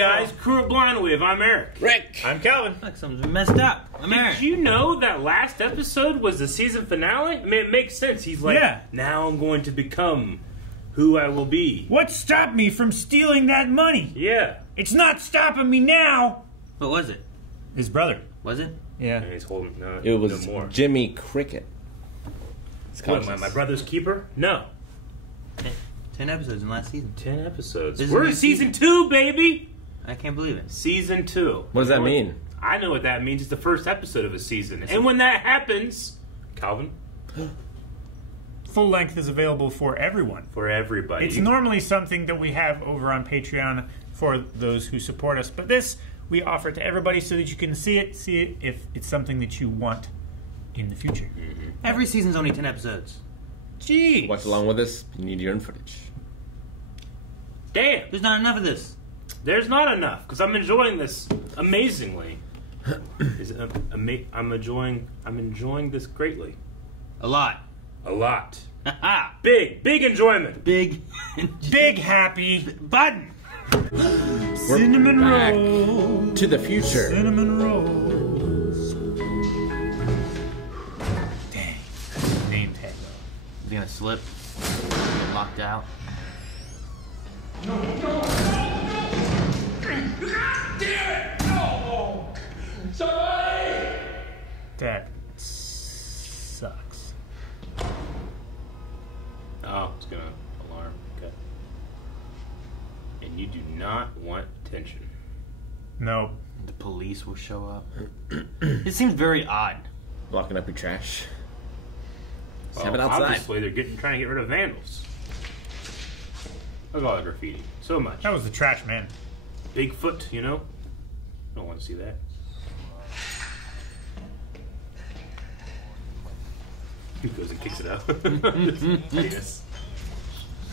guys, Crew at Blind Wave. I'm Eric. Rick. I'm Calvin. Look, something's messed up. I'm Eric. Did you know that last episode was the season finale? I mean, it makes sense. He's like, now I'm going to become who I will be. What stopped me from stealing that money? Yeah. It's not stopping me now. What was it? His brother. Was it? Yeah. And he's holding. No, It was no more. Jimmy Cricket. What, my brother's keeper? No. 10 episodes in last season. 10 episodes. This is We're a in new season 2, baby. I can't believe it. Season 2. What does that mean? I know what that means. It's the first episode of a season. And when that happens, Calvin, Full length is available for everyone. for everybody. It's normally something that we have over on Patreon for those who support us, but this we offer to everybody so that you can see it if it's something that you want in the future. Every season's only 10 episodes. Gee. Watch along with us. You need your own footage. Damn. There's not enough of this. There's not enough because I'm enjoying this amazingly. I'm enjoying this greatly. A lot. A lot. Ha Big enjoyment. Big. Big happy Button. cinnamon back rolls. to the future. Cinnamon rolls. Dang. Name tag though. Is he gonna slip? Get locked out? That sucks. Oh, it's gonna alarm. Okay. And you do not want tension. No. The police will show up. It seems very odd. Locking up your trash. Just have Well, it outside. obviously, they're trying to get rid of vandals. Look at all the graffiti. So much. That was the trash man. Bigfoot, you know? Don't want to see that. He goes and kicks it out. Yes.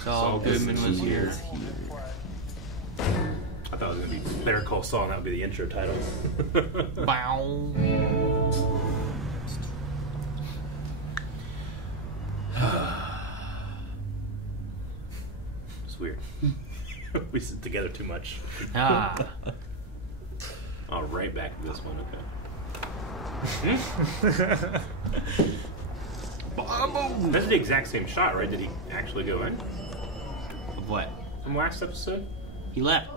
Saul Goodman was here. I thought it was going to be Better Call Saul, and that would be the intro title. Bow. It's weird. We sit together too much. Ah. Oh, right back to this one, okay. That's the exact same shot, right? Did he actually go in? Of what? From last episode? He left.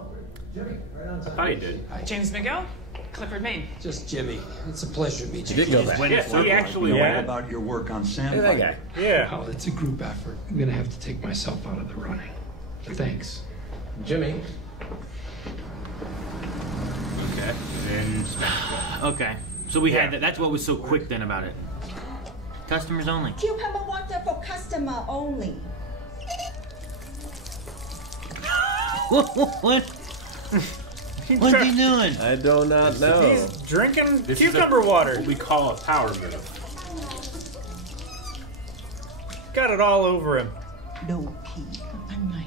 I thought he did. James Miguel, Clifford, Maine. Just Jimmy. It's a pleasure to meet you. Did go back. Yeah, so he actually Yeah. went. About your work on Look Sandpiper. at that guy. Yeah. Oh, it's a group effort. I'm gonna have to take myself out of the running. Thanks. Jimmy. Okay. And Okay. So we had that. That's what was so quick then about it. Customers only. Cucumber water for customer only. What? What's he doing? I do not know. He's drinking this cucumber is water. what we call a power move. Got it all over him. No pee. I'm my.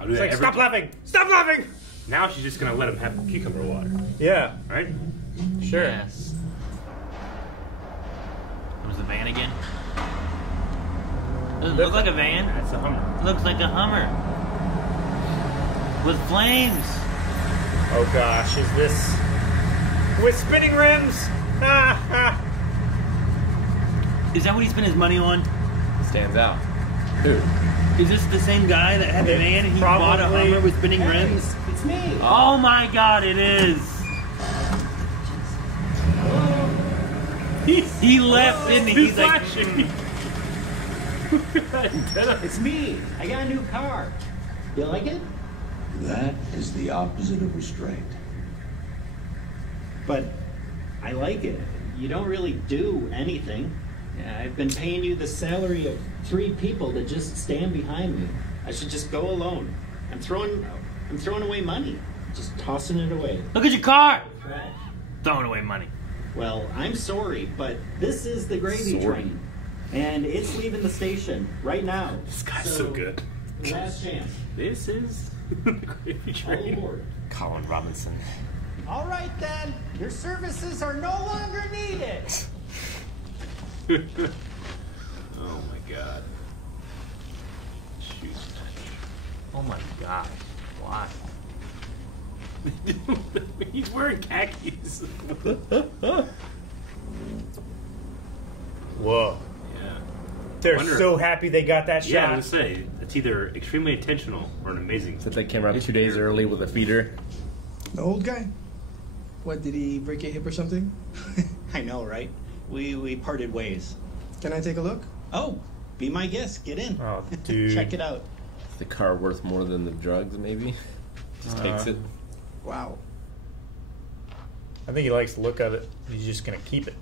I'll do It's that like, every stop laughing! Stop laughing! Now she's just going to let him have cucumber water. Yeah, Right? sure. Yes. It was the van again. Doesn't look like a van. That's a Hummer. Looks like a Hummer. With flames. Oh gosh, is this... With spinning rims? Is that what he spent his money on? Stands out. Who? Is this the same guy that had the van and he bought a Probably. Hummer with spinning rims? It's me. Oh my god, it is! He left, didn't he? He's He's like, flashing. It's me. I got a new car. You like it? That is the opposite of restraint. But I like it. You don't really do anything. Yeah, I've been paying you the salary of 3 people to just stand behind me. I should just go alone. I'm throwing away money. Just tossing it away. look at your car! Trash. Throwing away money. Well, I'm sorry, but this is the gravy train. And it's leaving the station right now. This guy's so good. Last chance. This is the gravy All train. aboard. Colin Robinson. All right then, your services are no longer needed. Oh my god. Shoot. Oh my god. Why? He's wearing khakis. Whoa. Yeah. They're so happy they got that shot. Yeah, I was gonna say, it's either extremely intentional or an amazing. So they came out 2 days early with a feeder. The old guy? What, did he break your hip or something? I know, right? We parted ways. Can I take a look? Oh, be my guest. Get in. Oh, dude. Check it out. Is the car worth more than the drugs, maybe? Just takes it. Wow. I think he likes the look of it. He's just going to keep it.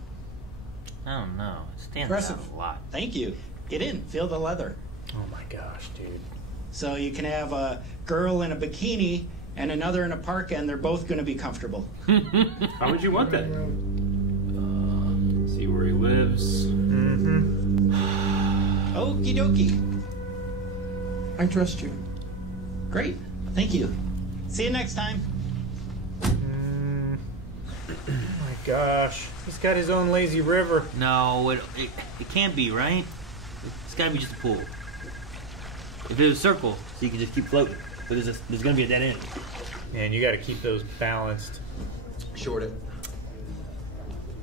I don't know. It stands Impressive. out a lot. Thank you. Get in. Feel the leather. Oh my gosh, dude. So you can have a girl in a bikini and another in a parka, and they're both going to be comfortable. How would you want that? See where he lives. Mm-hmm. Okie dokie. I trust you. Great. Thank you. See you next time. Oh my gosh. He's got his own lazy river. No, it can't be, right? It's got to be just a pool. If it was a circle, so you can just keep floating. But there's going to be a dead end. Man, you got to keep those balanced. Short it.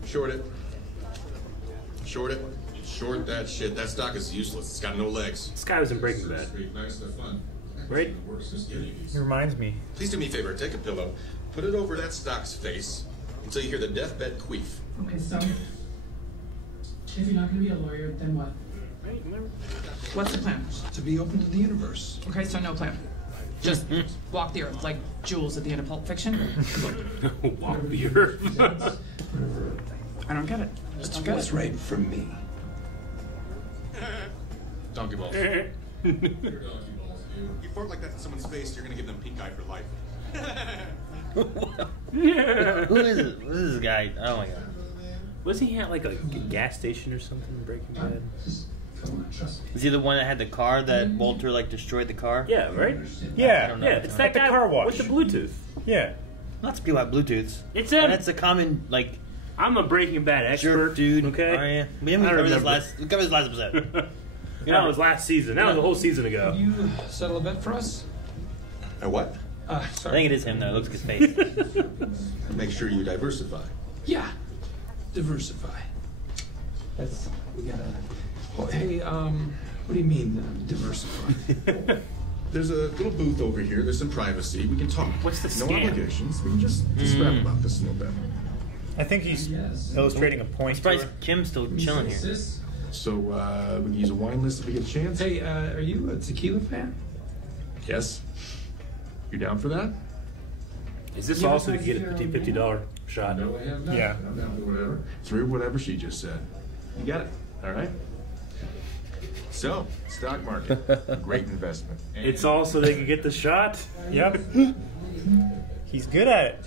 Short it. Short it. Short that shit. That stock is useless. It's got no legs. This guy was in Breaking Bad. Right? He reminds me. Please do me a favor. Take a pillow. Put it over that stock's face until you hear the deathbed queef. Okay, so if you're not going to be a lawyer, then what? What's the plan? To be open to the universe. Okay, so no plan. Just walk the earth like Jules at the end of Pulp Fiction. Walk the earth. I don't get it. That's what's right for me. Donkey balls. You fart like that in someone's face, you're gonna give them pink eye for life. Who is it? Who is this guy? Oh my god. Was he at like a gas station or something in Breaking Bad? Is he the one that had the car that Walter like destroyed the car? Yeah, right? Yeah. I don't know. Yeah, it's that the guy car wash. with the Bluetooth. Yeah. Lots of people have Bluetooths. It's him. That's a common like I'm a Breaking Bad expert, jerk dude. Okay. Oh, yeah. We covered this last episode. That was last season. That was a whole season ago. You settle a bet for us? A what? I Sorry. think it is him though. It looks like his face. Make sure you diversify. Yeah. Diversify. We gotta. Oh, hey, what do you mean, diversify? There's a little booth over here. There's some privacy. We can talk. What's the No scam? obligations. We can just rap about this a little bit. I think he's illustrating a point. I'm surprised Kim's still chilling here. So, we can use a wine list if we get a chance. Hey, are you a tequila fan? Yes. You down for that? Is this also to get a $50 shot? No, I have not. Yeah. I'm down for whatever. Through whatever she just said. You got it. All right. So, stock market, great investment. It's all so they can get the shot? Yep. He's good at it.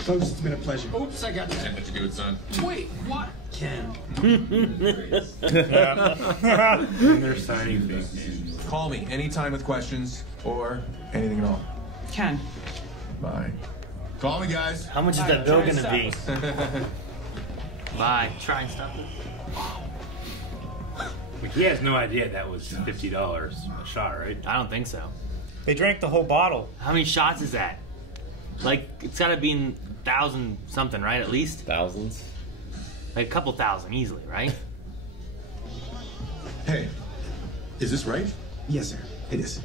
Folks, it's been a pleasure. Oops, I got to let you do it, son. Wait, what? Ken. And they're signing things. Call me anytime with questions or anything at all. Ken. Bye. Call me, guys. How much is that bill gonna be? Bye. Try and stop it. He has no idea that was $50 a shot, right? I don't think so. They drank the whole bottle. How many shots is that? Like, it's got to be in 1,000 something, right? At least Thousands. like a couple thousand easily, right? Hey, is this right? Yes, sir. It is.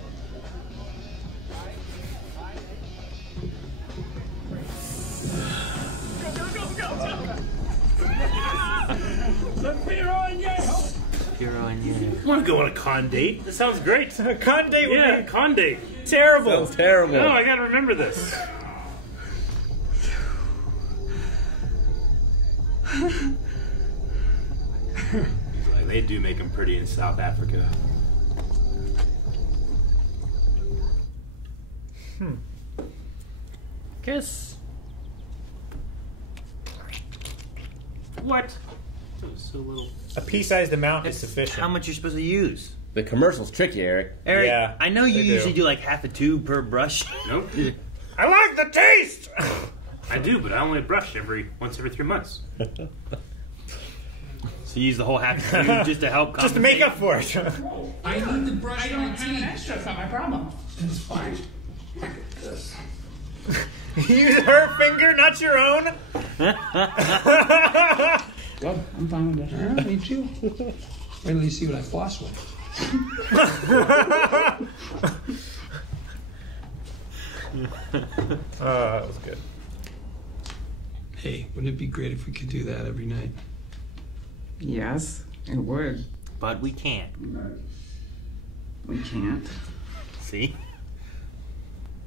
Hero and yeah. I want to go on a con date. This sounds great. A con date would Yeah, be con date. terrible. Sounds terrible. No, I gotta remember this. Like, they do make them pretty in South Africa. Kiss. What? That was so little. A pea-sized amount is sufficient. How much you're supposed to use? The commercial's tricky, Eric. Eric, Yeah, I know you they do. usually do like half a tube per brush. Nope. I like the taste. I do, but I only brush once every 3 months. So you use the whole half a tube just to help Just to make up for it. I need to brush my I don't have an teeth. extra. It's not my problem. It's fine. Use her finger, not your own. Well, I'm fine with that. Me too. Wait till you see what I floss with. That was good. Hey, wouldn't it be great if we could do that every night? Yes, it would. But we can't. We can't. See?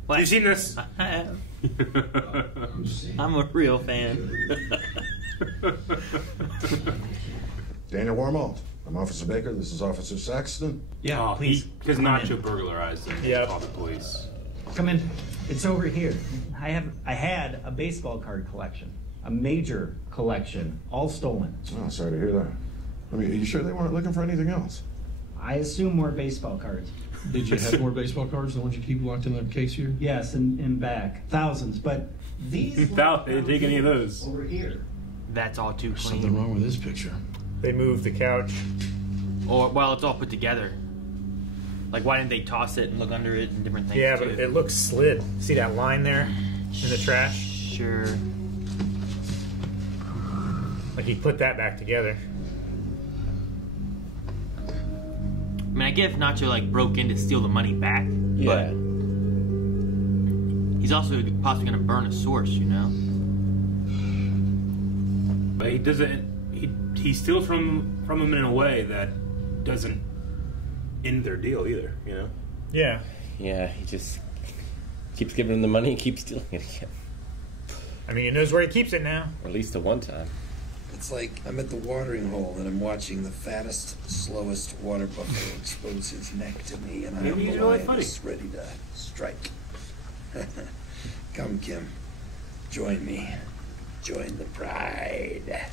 What? You've seen this? I have. I'm a real fan. Daniel Warmold. I'm Officer Baker. This is Officer Saxton. Yeah, please. Because Nacho burglarized him. Yep. Call the police. Come in. It's over here. I had a baseball card collection. A major collection. All stolen. Oh, sorry to hear that. I mean, are you sure they weren't looking for anything else? I assume more baseball cards. Did you have more baseball cards, the ones you keep locked in the case here? Yes, in back. Thousands. But these They didn't take any of those. over here. That's all too clean. Something wrong with this picture. They moved the couch. Or, well, it's all put together. Like, why didn't they toss it and look under it and different things? Yeah, too? but it looks slid. See that line there in the trash? Sure. Like he put that back together. I mean, I get if Nacho, like, broke in to steal the money back, but he's also possibly going to burn a source, you know? But he doesn't. He steals from him in a way that doesn't end their deal either. You know. Yeah. Yeah, he just keeps giving him the money and keeps stealing it again. I mean, he knows where he keeps it now. Or at least the one time. It's like I'm at the watering hole and I'm watching the fattest, slowest water buffalo expose his neck to me, and Maybe he's really funny. ready to strike. Come, Kim. Join me. Join the pride.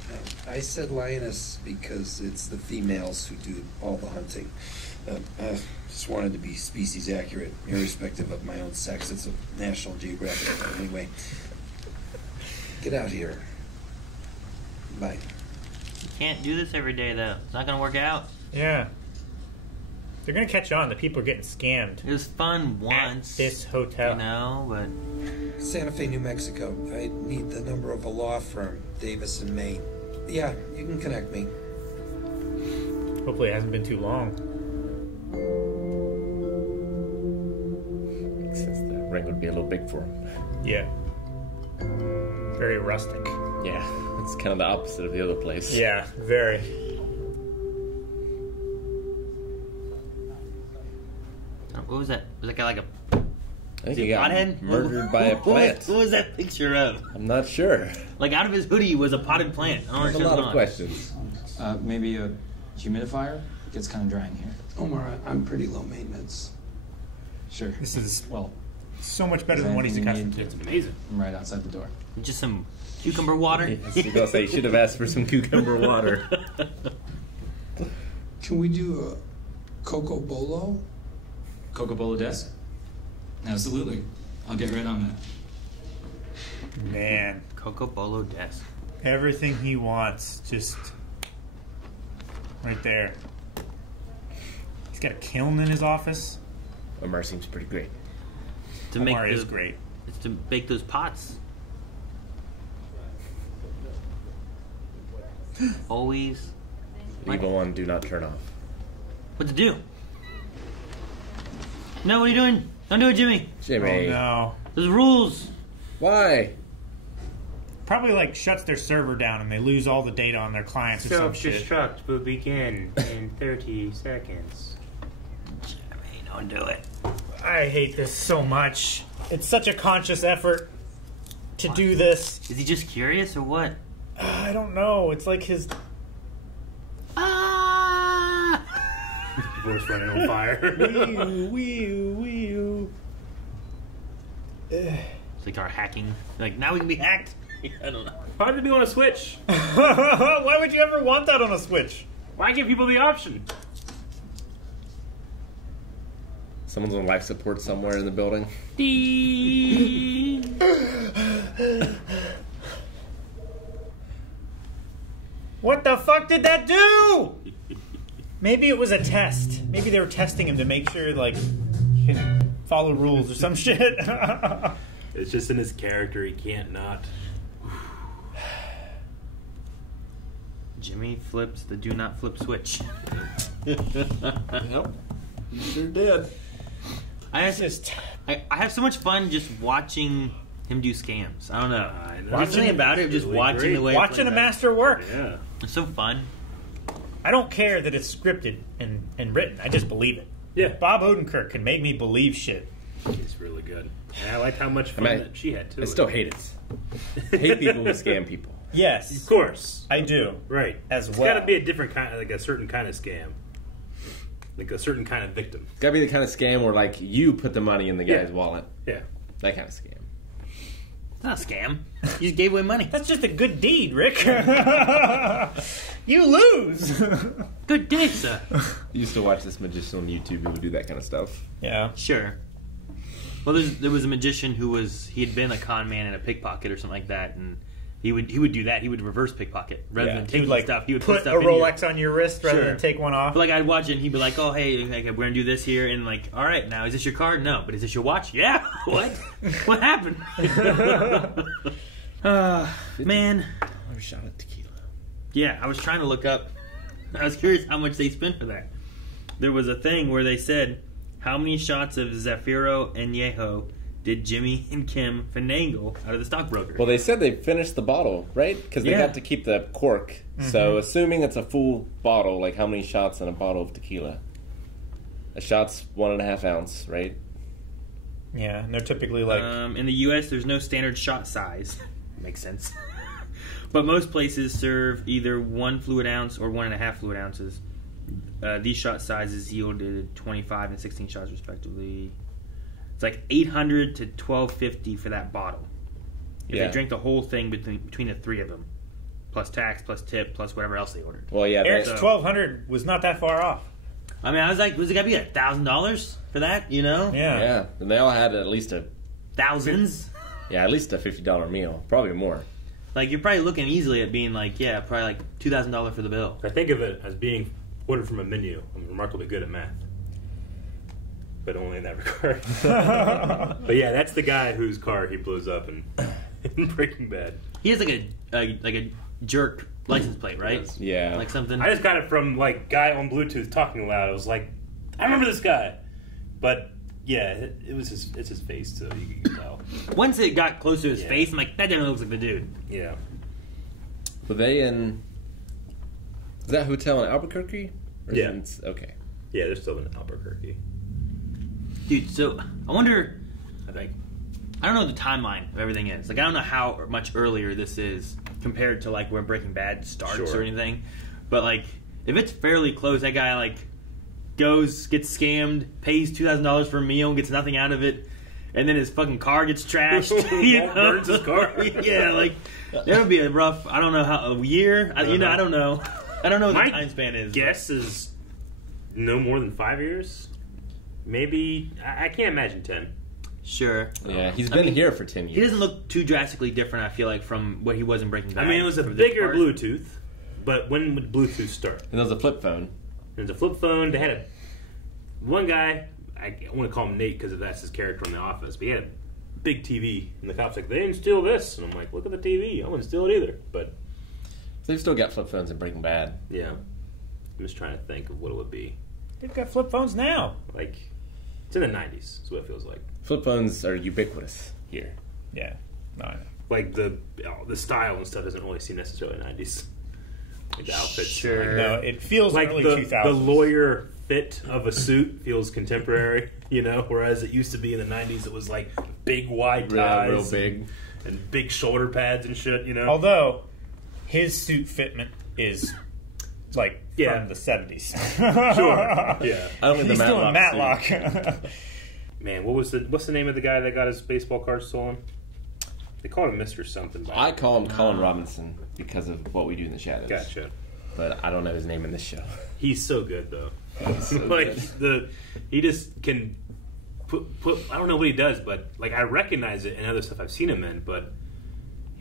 I said lioness because it's the females who do all the hunting. Just wanted to be species accurate, irrespective of my own sex. It's a National Geographic. Anyway, get out here. Bye. You can't do this every day, though. It's not going to work out. Yeah. They're going to catch on. The people are getting scammed. It was fun once. At this hotel. You know, but... Santa Fe, New Mexico. I need the number of a law firm, Davis and May. Yeah, you can connect me. Hopefully it hasn't been too long. Since the ring would be a little big for him. Yeah. Very rustic. Yeah, it's kind of the opposite of the other place. Yeah, very. What was that? Was that guy like a... I think he got murdered by a plant. What was that picture of? I'm not sure. Like, out of his hoodie was a potted plant. I don't There's a lot of questions. Maybe a humidifier? It gets kind of dry in here. Omar, I'm pretty low maintenance. Sure. This is, well, so much better than what he's accustomed to. It's amazing. I'm right outside the door. Just some cucumber water? I was going to say, you should have asked for some cucumber water. Can we do a Coco Bolo? Coco Bolo desk? Absolutely. I'll get right on that. Man. Coco Bolo desk. Everything he wants, just right there. He's got a kiln in his office. Omar seems pretty great. Omar is great. It's to bake those pots. Always. Evil one, do not turn off. What to do? No, what are you doing? Don't do it, Jimmy. Jimmy. Oh, no. There's rules. Why? Probably like shuts their server down and they lose all the data on their clients or some shit. Self-destruct will begin in 30 seconds. Jimmy, don't do it. I hate this so much. It's such a conscious effort to do this. Is he just curious or what? I don't know. It's like his... Voice running on fire. Wee-oo. It's like our hacking. Like, now we can be hacked? I don't know. Why would it be on a Switch? Why would you ever want that on a Switch? Why give people the option? Someone's on life support somewhere in the building. What the fuck did that do? Maybe it was a test. Maybe they were testing him to make sure, like, he can follow rules or some shit. It's just in his character. He can't not. Jimmy flips the do not flip switch. Yep. You sure did. I have so much fun just watching him do scams. I don't know. There's something about it, just really watching great. the way Watching a master work. Yeah. It's so fun. I don't care that it's scripted and written. I just believe it. Yeah. Bob Odenkirk can make me believe shit. He's really good. And I liked how much fun that she had too. I still hate it. I hate people who scam people. Yes. Of course. I do. Right. As It's well. got to be a different kind, like a certain kind of scam. Like a certain kind of victim. It's gotta be the kind of scam where like you put the money in the guy's wallet. Yeah. That kind of scam. It's not a scam. You just gave away money. That's just a good deed, Rick. You lose. Good day, sir. You used to watch this magician on YouTube who would do that kind of stuff. Yeah. Sure. Well, there was a magician he had been a con man and a pickpocket or something like that, and he would do that. He would reverse pickpocket rather than taking stuff. He would put stuff a in Rolex here. on your wrist rather than take one off. But like I'd watch it, and he'd be like, "Oh, hey, like, we're gonna do this here," and like, "All right, now is this your card? No, but is this your watch? Yeah. What? What happened? Man, $1 shot of tequila. Yeah, I was trying to look up. I was curious how much they spent for that. There was a thing where they said, how many shots of Zafiro and Yeho did Jimmy and Kim finagle out of the stockbroker? Well, they said they finished the bottle, right? Because they got to keep the cork. Mm-hmm. So, assuming it's a full bottle, like how many shots in a bottle of tequila? A shot's 1.5 ounce, right? Yeah, and they're typically like... in the U.S., there's no standard shot size. Makes sense. But most places serve either 1 fluid ounce or 1.5 fluid ounces. These shot sizes yielded 25 and 16 shots respectively. It's like $800 to $1,250 for that bottle. If they drink the whole thing between the three of them, plus tax, plus tip, plus whatever else they ordered. Well, yeah, Eric's $1,200 was not that far off. I mean, I was like, was it gotta be $1,000 for that? You know? Yeah. And they all had at least thousands. Yeah, at least a $50 meal, probably more. Like you're probably looking easily at being like, yeah, probably like $2,000 for the bill. I think of it as being ordered from a menu. I'm remarkably good at math, but only in that regard. But yeah, that's the guy whose car he blows up in Breaking Bad. He has like a jerk license plate, right? Yeah, like something. I just got it from like guy on Bluetooth talking loud. I was like, I remember this guy, but yeah, it's his face, so you can tell. Once it got close to his face, I'm like, that definitely looks like the dude. Yeah. Were they in? Is that hotel in Albuquerque? Or Yeah. Okay. Yeah, they're still in Albuquerque. Dude, so I wonder. I don't know what the timeline of everything is. Like, I don't know how much earlier this is compared to like where Breaking Bad starts or anything. But like, if it's fairly close, that guy like goes, gets scammed, pays $2,000 for a meal, and gets nothing out of it, and then his fucking car gets trashed. Burns his car. Yeah, like that would be a rough. I don't know how a year. I don't know. I don't know what My the time span is. Guess is no more than 5 years. Maybe I can't imagine 10. Sure. Yeah, he's been here for 10 years. He doesn't look too drastically different, I feel like, from what he was in Breaking Bad. I mean, it was a bigger Bluetooth, but when would Bluetooth start? And there was a flip phone. There's a flip phone. They had one guy, I want to call him Nate because that's his character in The Office, but he had a big TV, and the cop's like, they didn't steal this. And I'm like, look at the TV. I wouldn't steal it either. But they've still got flip phones in Breaking Bad. Yeah. I'm just trying to think of what it would be. They've got flip phones now. Like, it's in the 90s, is what it feels like. Flip phones are ubiquitous here. Yeah. No, I know. Like, the style and stuff doesn't really seem necessarily 90s. Like the outfits. Sure. Like, No, it feels like early the 2000s. The lawyer fit of a suit feels contemporary, you know, whereas it used to be in the 90s, it was like big wide ties. Real big. And big shoulder pads and shit, you know. Although, his suit fitment is like from the 70s. Sure. Yeah. I don't mean the He's doing Matlock. Man, what's the name of the guy that got his baseball card stolen? They called him Mr. Something. I call him Colin Robinson because of What We Do in the Shadows. Gotcha. But I don't know his name in this show. He's so good though. So like good. he just can put. I don't know what he does, but like I recognize it in other stuff I've seen him in. But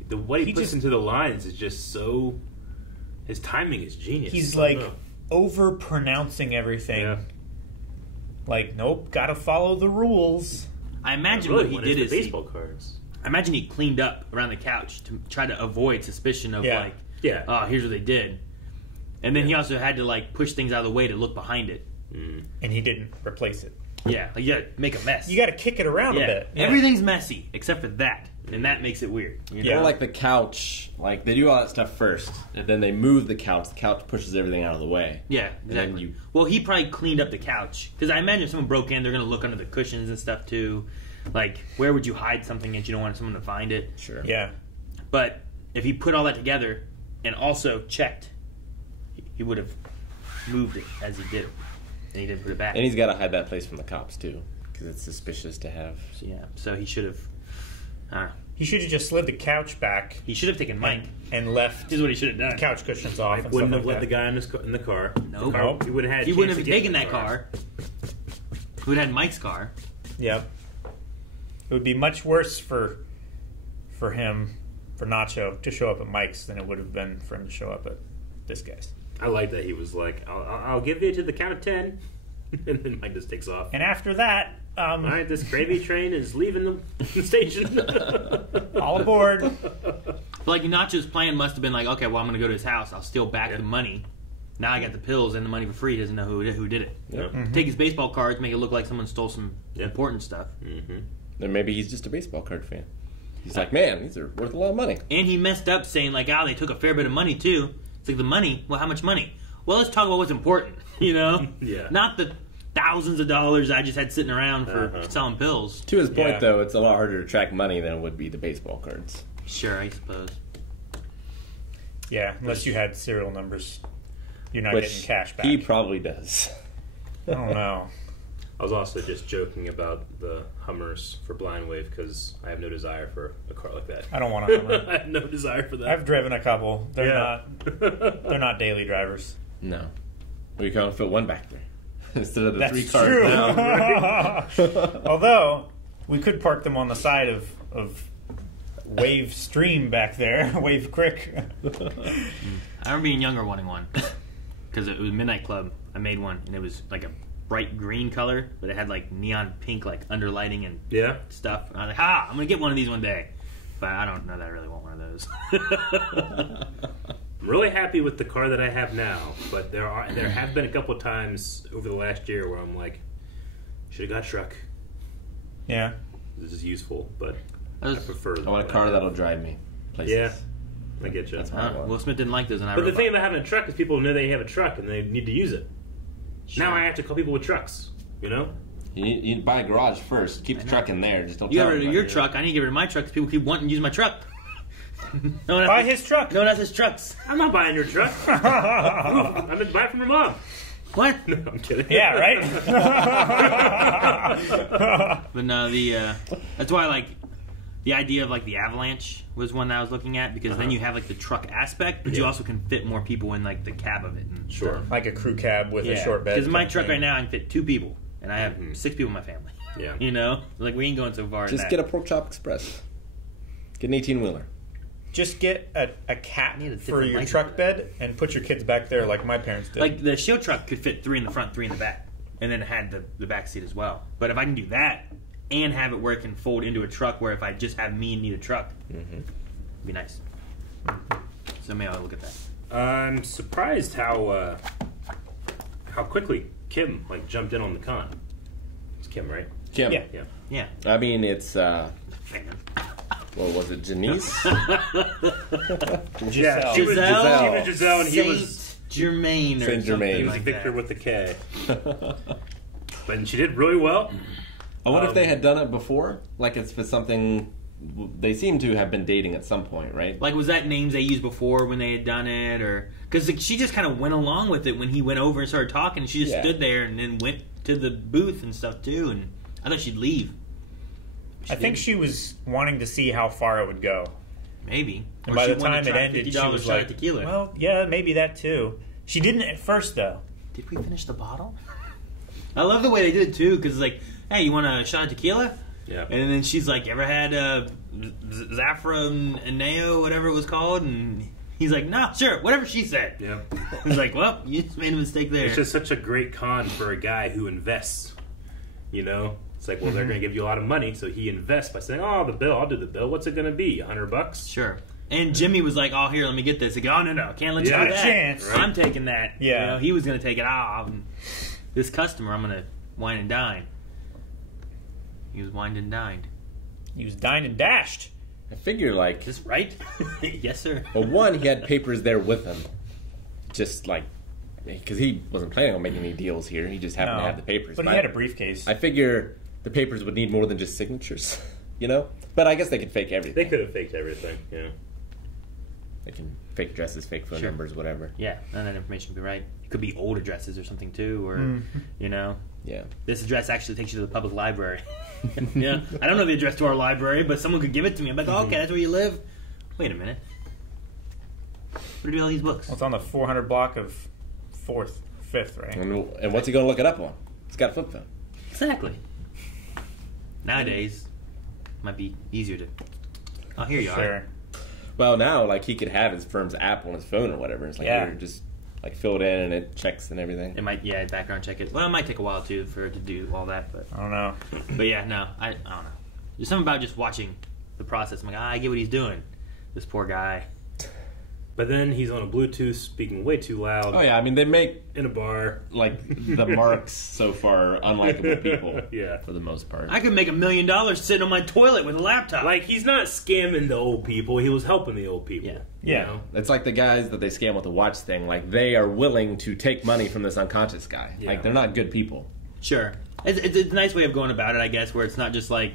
the way he puts into the lines is just so. His timing is genius. He's like over pronouncing everything. Yeah. Like, nope, gotta follow the rules. I imagine really what he did is baseball cards. I imagine he cleaned up around the couch to try to avoid suspicion of oh, here's what they did. And then he also had to like push things out of the way to look behind it. And he didn't replace it. Yeah, like you gotta make a mess. You gotta kick it around a bit. Yeah. Everything's messy except for that, and that makes it weird. You know? Or like the couch, like they do all that stuff first, and then they move the couch. The couch pushes everything out of the way. Yeah, exactly. Well, he probably cleaned up the couch because I imagine if someone broke in, they're gonna look under the cushions and stuff too. Like, where would you hide something that you don't want someone to find it? Sure. Yeah. But if he put all that together and also checked, he would have moved it as he did it. And he didn't put it back. And he's got to hide that place from the cops, too, because it's suspicious to have. So he should have... he should have just slid the couch back. He should have taken Mike. And left Here's what he should have done. the couch cushions off. Mike wouldn't have let the guy in the car. Nope. He wouldn't have had He wouldn't have taken that car. He would have had Mike's car. Yep. It would be much worse for him, for Nacho, to show up at Mike's than it would have been for him to show up at this guy's. I like that he was like, I'll give you to the count of 10. And then Mike just takes off. And after that... all right, this gravy train is leaving the station. All aboard. Like, Nacho's plan must have been like, okay, well, I'm going to go to his house. I'll steal back the money. Now I got the pills and the money for free. He doesn't know who did it. Yep. Take his baseball cards, make it look like someone stole some important stuff. Then maybe he's just a baseball card fan. He's like, man, these are worth a lot of money. And he messed up saying, like, they took a fair bit of money, too. It's like, the money? Well, how much money? Well, let's talk about what's important, you know? Yeah. Not the thousands of dollars I just had sitting around for selling pills. To his point, though, it's a lot harder to track money than it would be the baseball cards. Sure, I suppose. Yeah, unless you had serial numbers. You're not Which getting cash back. He probably does. I don't know. I was also just joking about the Hummers for Blind Wave because I have no desire for a car like that. I don't want a Hummer. I have no desire for that. I've driven a couple. They're not daily drivers. No. We can only fit one back there instead of the That's 3 cars true. now. Although we could park them on the side of Wave Stream back there, Wave Creek. I remember being younger wanting one because it was Midnight Club. I made one and it was like a bright green color, but it had like neon pink like underlighting and stuff. And I was like, I'm gonna get one of these one day, but I don't know that I really want one of those. I'm really happy with the car that I have now, but there have been a couple of times over the last year where I'm like, should have got a truck. Yeah, this is useful, but I prefer. I want a car that'll drive me places. Yeah, I get you. That's what I want. Will Smith didn't like those, and But the thing about having a truck is people know they have a truck and they need to use it. Sure. Now I have to call people with trucks, you know? You need to buy a garage first. Keep the truck in there. Just don't you tell get rid of your truck. I need to get rid of my truck because people keep wanting to use my truck. Buy his truck. No one else has trucks. I'm not buying your truck. I'm going to buy it from your mom. What? No, I'm kidding. Yeah, right? But no, that's why, like, the idea of, like, the Avalanche was one that I was looking at because then you have, like, the truck aspect, but you also can fit more people in, like, the cab of it. And sure. Like a crew cab with a short bed. Because my truck right now, I can fit 2 people, and I have 6 people in my family. Yeah. You know? Like, we ain't going so far. Just get a Pork Chop Express. Get an 18-wheeler. Just get a cat for your truck bed and put your kids back there like my parents did. Like, the shield truck could fit 3 in the front, 3 in the back, and then it had the back seat as well. But if I can do that and have it where it can fold into a truck where if I just have me need a truck, it'd be nice. So maybe I'll look at that. I'm surprised how quickly Kim jumped in on the con. It's Kim, right? Kim. Yeah. I mean, it's what was it, Janice? Yeah, she was Giselle, and he was Germain or Saint Germain. He was like Victor that. with the K. But she did really well. I wonder if they had done it before. Like, if it's something they seem to have been dating at some point, right? Like, was that names they used before when they had done it, or because she just kind of went along with it when he went over and started talking. She just stood there and then went to the booth and stuff too. And I thought she'd leave. I think she was wanting to see how far it would go. Maybe. And by the time it ended, she was like, tequila. well, yeah, maybe that too. She didn't at first, though. Did we finish the bottle? I love the way they did it, too, because, like, hey, you want a shot of tequila? Yeah. And then she's like, ever had Zafra and Neo, whatever it was called? And he's like, no, sure, whatever she said. Yeah. He's like, well, you just made a mistake there. It's just such a great con for a guy who invests, you know? It's like, well, they're going to give you a lot of money, so he invests by saying, "Oh, the bill, I'll do the bill. What's it going to be? $100?" Sure. And Jimmy was like, "Oh, here, let me get this." He go, "Oh, no, can't let you Yeah, do that. chance. Right. I'm taking that." Yeah. You know, he was going to take it. This customer, I'm going to wine and dine. He was wined and dined. He was dined and dashed. I figure, like... Is this right? Yes, sir. Well, one, he had papers there with him. Just, like... Because he wasn't planning on making any deals here. He just happened to have the papers. But he had a briefcase. I figure the papers would need more than just signatures, you know? But I guess they could fake everything. They could have faked everything, yeah. They can fake addresses, fake phone numbers, whatever. Yeah, none of that information could be right. It could be old addresses or something, too, or, you know. Yeah. This address actually takes you to the public library. Yeah. I don't know the address to our library, but someone could give it to me. I'm like, oh, okay, that's where you live. Wait a minute. Where do all these books? Well, it's on the 400 block of 4th, 5th, right? And what's he going to look it up on? He's got a flip phone. Exactly. Nowadays, might be easier to... Oh, here you are. Well, now, like, he could have his firm's app on his phone or whatever. It's like, here, just, like, fill it in and it checks and everything. It might, background check it. Well, it might take a while, too, for it to do all that, but... I don't know. But, yeah, no, I don't know. There's something about just watching the process. I'm like, I get what he's doing. This poor guy. But then he's on a Bluetooth speaking way too loud. Oh, yeah, I mean, they make... In a bar. Like, the marks so far unlikable people. Yeah. For the most part. I could make $1 million sitting on my toilet with a laptop. Like, he's not scamming the old people. He was helping the old people. Yeah. You know? It's like the guys that they scam with the watch thing. Like, they are willing to take money from this unconscious guy. Yeah. Like, they're not good people. Sure. It's a nice way of going about it, I guess, where it's not just like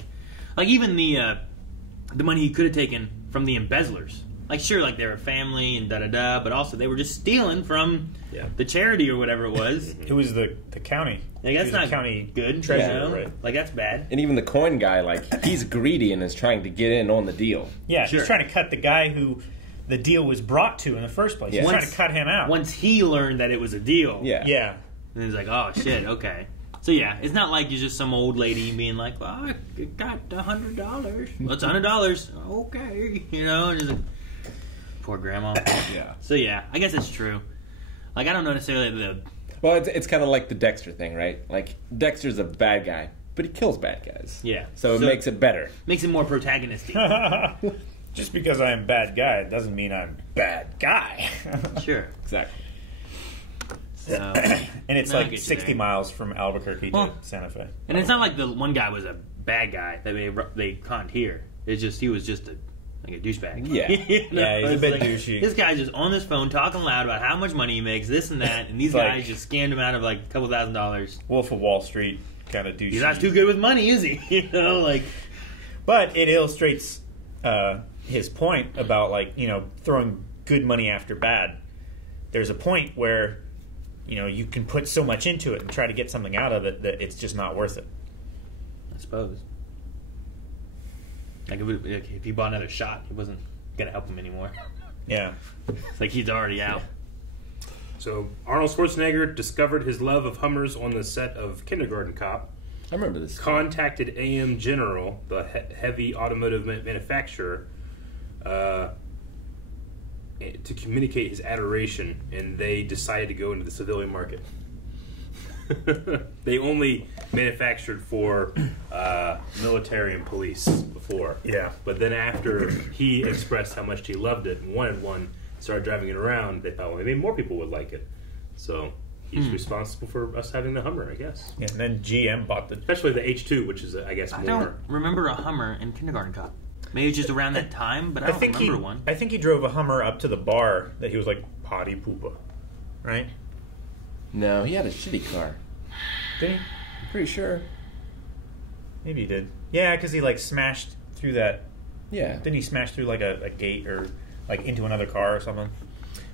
even the money he could have taken from the embezzlers. Like, sure, like, they were family and da-da-da, but also they were just stealing from the charity or whatever it was. It was the county. Like, that's not county good. treasurer, You know? right? Like, that's bad. And even the coin guy, like, he's greedy and is trying to get in on the deal. Yeah, he's trying to cut the guy who the deal was brought to in the first place. He's trying to cut him out. Once he learned that it was a deal. Yeah. And he's like, oh, shit, okay. So, yeah, it's not like you're just some old lady being like, well, I got $100. Well, it's $100. Okay. You know, and just like, poor grandma. Yeah. So, yeah, I guess it's true. Like, I don't know necessarily Well, it's kind of like the Dexter thing, right? Like, Dexter's a bad guy, but he kills bad guys. Yeah. So it makes it better. Makes it more protagonistic. Just because I'm a bad guy doesn't mean I'm a bad guy. Sure. Exactly. So, and it's no, I like get you 60 there. miles from Albuquerque to Santa Fe. And it's not like the one guy was a bad guy that they conned here. It's just he was just a douchebag. Yeah. You know? Yeah, he's a It's bit like, douchey. This guy's just on his phone talking loud about how much money he makes, this and that, and these It's like- guys just scammed him out of like a couple $1,000s. Wolf of Wall Street kind of douchey. He's not too good with money, is he? You know, like. But it illustrates his point about, like, you know, throwing good money after bad. There's a point where, you know, you can put so much into it and try to get something out of it that it's just not worth it. I suppose. Like if he bought another shot, it wasn't gonna help him anymore. Yeah. It's like he's already out. So Arnold Schwarzenegger discovered his love of Hummers on the set of Kindergarten Cop. I remember this. Contacted AM General, the heavy automotive manufacturer, to communicate his adoration, and they decided to go into the civilian market. They only manufactured for military and police before. Yeah. But then after he expressed how much he loved it and wanted one, started driving it around, they thought, well, maybe more people would like it. So he's responsible for us having the Hummer, I guess. Yeah, and then GM bought the... Especially the H2, which is, I guess, more... I don't remember a Hummer in Kindergarten Cop. Maybe it's just around that time, but I don't remember one. I think he drove a Hummer up to the bar that he was like potty poopa, right? No, he had a shitty car. Did he? I'm pretty sure. Maybe he did. Yeah, because he like smashed through that. Yeah. Didn't he smash through like a gate or like into another car or something?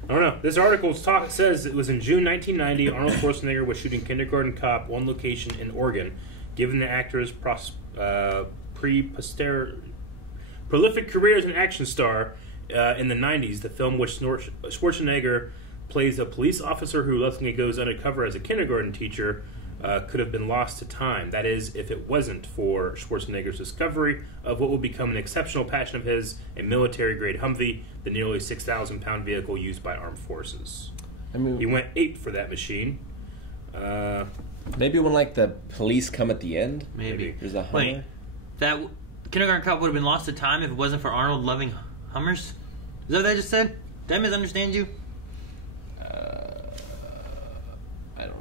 I don't know. This article says it was in June 1990. Arnold Schwarzenegger was shooting Kindergarten Cop on location in Oregon. Given the actor's prolific career as an action star in the 90s, the film, which Schwarzenegger plays a police officer who reluctantly goes undercover as a kindergarten teacher, could have been lost to time. That is, if it wasn't for Schwarzenegger's discovery of what would become an exceptional passion of his, a military-grade Humvee, the nearly 6,000-pound vehicle used by armed forces. I mean, he went ape for that machine. Maybe when like the police come at the end. Maybe. There's a Hummer. Wait, that Kindergarten Cop would have been lost to time if it wasn't for Arnold loving Hummers? Is that what I just said? Did I misunderstand you? I don't know.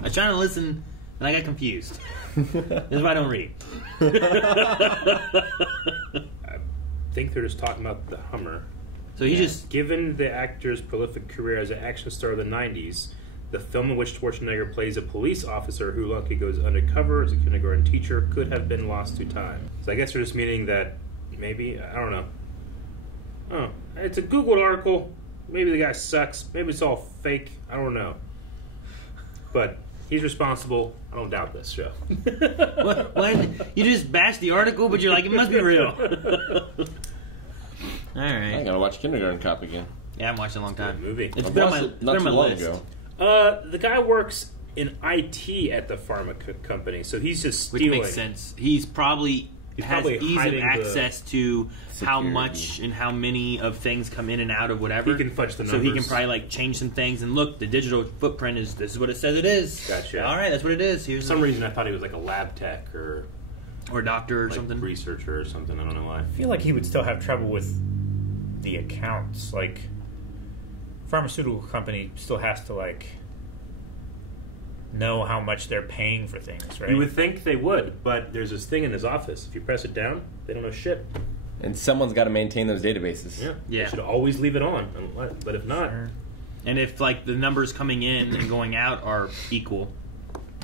I was trying to listen and I got confused. This is why I don't read. I think they're just talking about the Hummer. So he just... Given the actor's prolific career as an action star of the 90s, the film in which Schwarzenegger plays a police officer who luckily goes undercover as a kindergarten teacher could have been lost to time. So I guess they're just meaning that maybe, I don't know. Oh, it's a Googled article. Maybe the guy sucks. Maybe it's all fake. I don't know. But he's responsible. I don't doubt this show. What? You just bashed the article, but you're like, it must be real. All right. I gotta watch Kindergarten Cop again. Yeah, I haven't watched it in a long time. Movie. It's been on my list. Ago. The guy works in IT at the pharma company, so he's just stealing. Which makes sense. He's probably easy access to how much and how many of things come in and out of whatever. He can fudge the so numbers. he can probably like change some things and look, the digital footprint is this is what it says it is. Gotcha. All right, that's what it is. For some reason, I thought he was like a lab tech or doctor or like something, researcher or something. I don't know why. I feel like he would still have trouble with the accounts. Like, pharmaceutical company still has to like know how much they're paying for things, right? You would think they would, but there's this thing in his office. If you press it down, they don't know shit. And someone's got to maintain those databases. Yeah. Yeah. They should always leave it on. But if not... Sure. and if like the numbers coming in and going out are equal,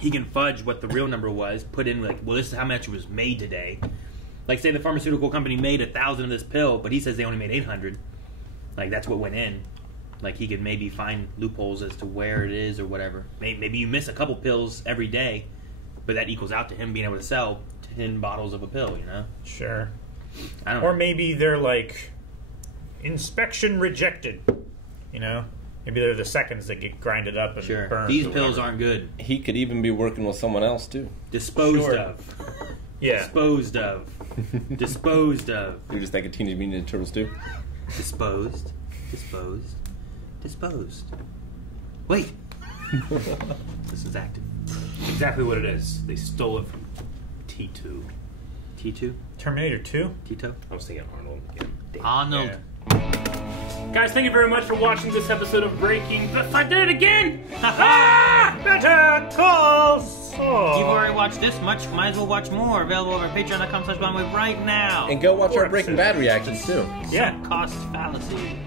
he can fudge what the real number was, put in like, well, this is how much was made today. Like, say the pharmaceutical company made 1,000 of this pill, but he says they only made 800. Like, that's what went in. Like, he could maybe find loopholes as to where it is or whatever. Maybe you miss a couple pills every day, but that equals out to him being able to sell 10 bottles of a pill, you know? Sure. I don't know. Or maybe they're like, inspection rejected, you know? Maybe they're the seconds that get grinded up and burned. These pills aren't good. He could even be working with someone else, too. Disposed of. Yeah. Disposed of. Disposed of. You're just thinking Teenage Mutant Ninja Turtles, too? Disposed. Disposed. Disposed. Wait. This is active. Exactly what it is. They stole it from T2. T2? Terminator 2? Tito? I was thinking Arnold again. Arnold. Yeah. Guys, thank you very much for watching this episode of Breaking... I did it again! Better Call Saul! You've already watched this much, might as well watch more. Available over at patreon.com/BondWave right now. And go watch our Breaking Bad reactions, too. Yeah. Cost fallacy.